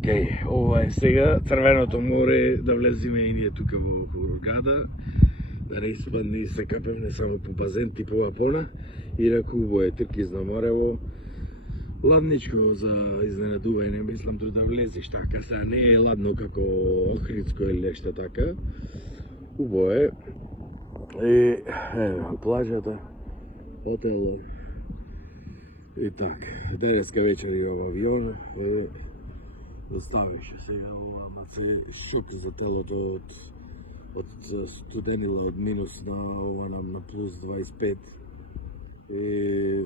Океј, ова е сега Црвеното море, да влеземе и ние тука во Хургада, да не испадне и се капевне само по базен типова пона, инаку убаво е Тркизно морево, ладничко за изненадување, мислам тука да влезеш така, сега не е ладно како Охридско или нешто така, убаво е, и ево, плажата, хотело, и така, денеска вечер и во авион, ставише сега ова, ама се шок за телото од студенила од минус на ова на плюс 25 и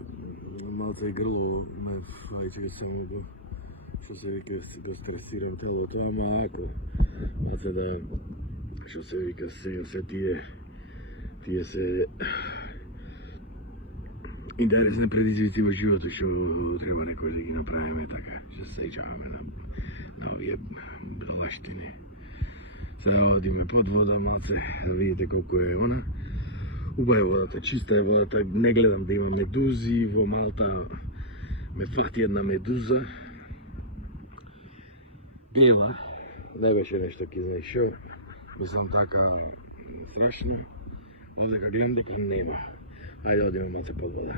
малце грло ме веќе само го што се вика го стресирам телото, ама ако малце да што се вика се тие се интересни предизвици во животот што треба некој да ги направиме така, што се сеќаваме на овие бедалаштини. Сега одиме под вода малце да видите колку е она. Убава е водата, чиста е водата, не гледам да има медузи, во Малта ме фрти една медуза. Бела, не беше нешто ки знаеш шо, мислам така страшно. Овде ка гледам дека нема. Ајде одиме малце под вода.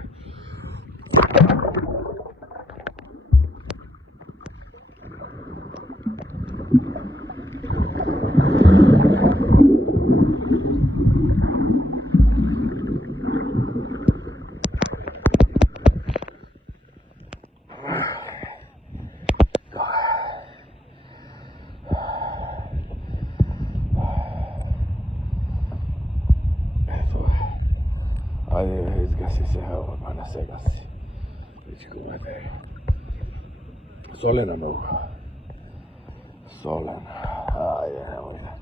Ајде, изгаси се, ево, па не се гаси. Вичкувате. Солена многу. Солена. Ајде, немој да.